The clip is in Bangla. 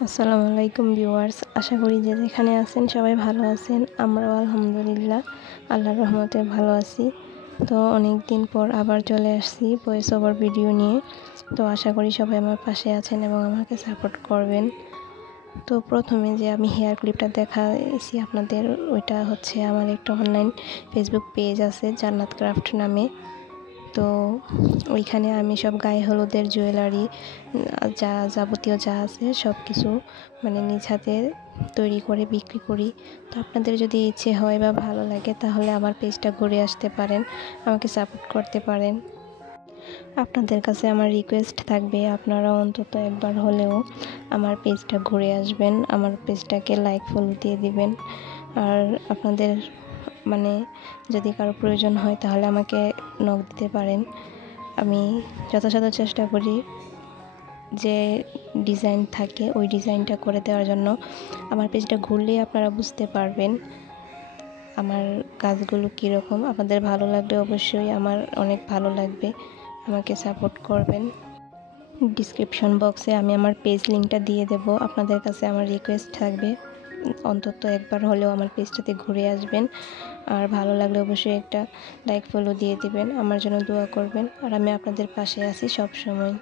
আসসালামু আলাইকুম ভিউয়ার্স, আশা করি যে যেখানে আছেন সবাই ভালো আছেন। আমরাও আলহামদুলিল্লাহ আল্লাহর রহমতে ভালো আছি। তো অনেক দিন পর আবার চলে আসছি ভয়েস ওভার ভিডিও নিয়ে। তো আশা করি সবাই আমার পাশে আছেন এবং আমাকে সাপোর্ট করবেন। তো প্রথমে যে আমি হেয়ার ক্লিপটা দেখাইছি আপনাদের, ওইটা হচ্ছে আমার একটা অনলাইন ফেসবুক পেজ আছে জান্নাত ক্রাফট নামে। তো ওইখানে আমি সব গায়ে হলুদের জুয়েলারি যা যাবতীয় যা আছে সব কিছু মানে নিজ হাতে তৈরি করে বিক্রি করি। তো আপনাদের যদি ইচ্ছে হয় বা ভালো লাগে তাহলে আমার পেজটা ঘুরে আসতে পারেন, আমাকে সাপোর্ট করতে পারেন। আপনাদের কাছে আমার রিকোয়েস্ট থাকবে, আপনারা অন্তত একবার হলেও আমার পেজটা ঘুরে আসবেন, আমার পেজটাকে লাইক ফলো দিয়ে দিবেন। আর আপনাদের মানে যদি কারো প্রয়োজন হয় তাহলে আমাকে নক দিতে পারেন। আমি যথাসাধ্য চেষ্টা করি যে ডিজাইন থাকে ওই ডিজাইনটা করে দেওয়ার জন্য। আমার পেজটা ঘুরলেই আপনারা বুঝতে পারবেন আমার কাজগুলো কীরকম। আপনাদের ভালো লাগলে অবশ্যই আমার অনেক ভালো লাগবে, আমাকে সাপোর্ট করবেন। ডিসক্রিপশন বক্সে আমি আমার পেজ লিঙ্কটা দিয়ে দেব। আপনাদের কাছে আমার রিকোয়েস্ট থাকবে অন্তত একবার হলেও আমার পেজটাতে ঘুরে আসবেন। আর ভালো লাগলে অবশ্যই একটা লাইক ফলো দিয়ে দিবেন, আমার জন্য দোয়া করবেন। আর আমি আপনাদের পাশে আছি সব সময়।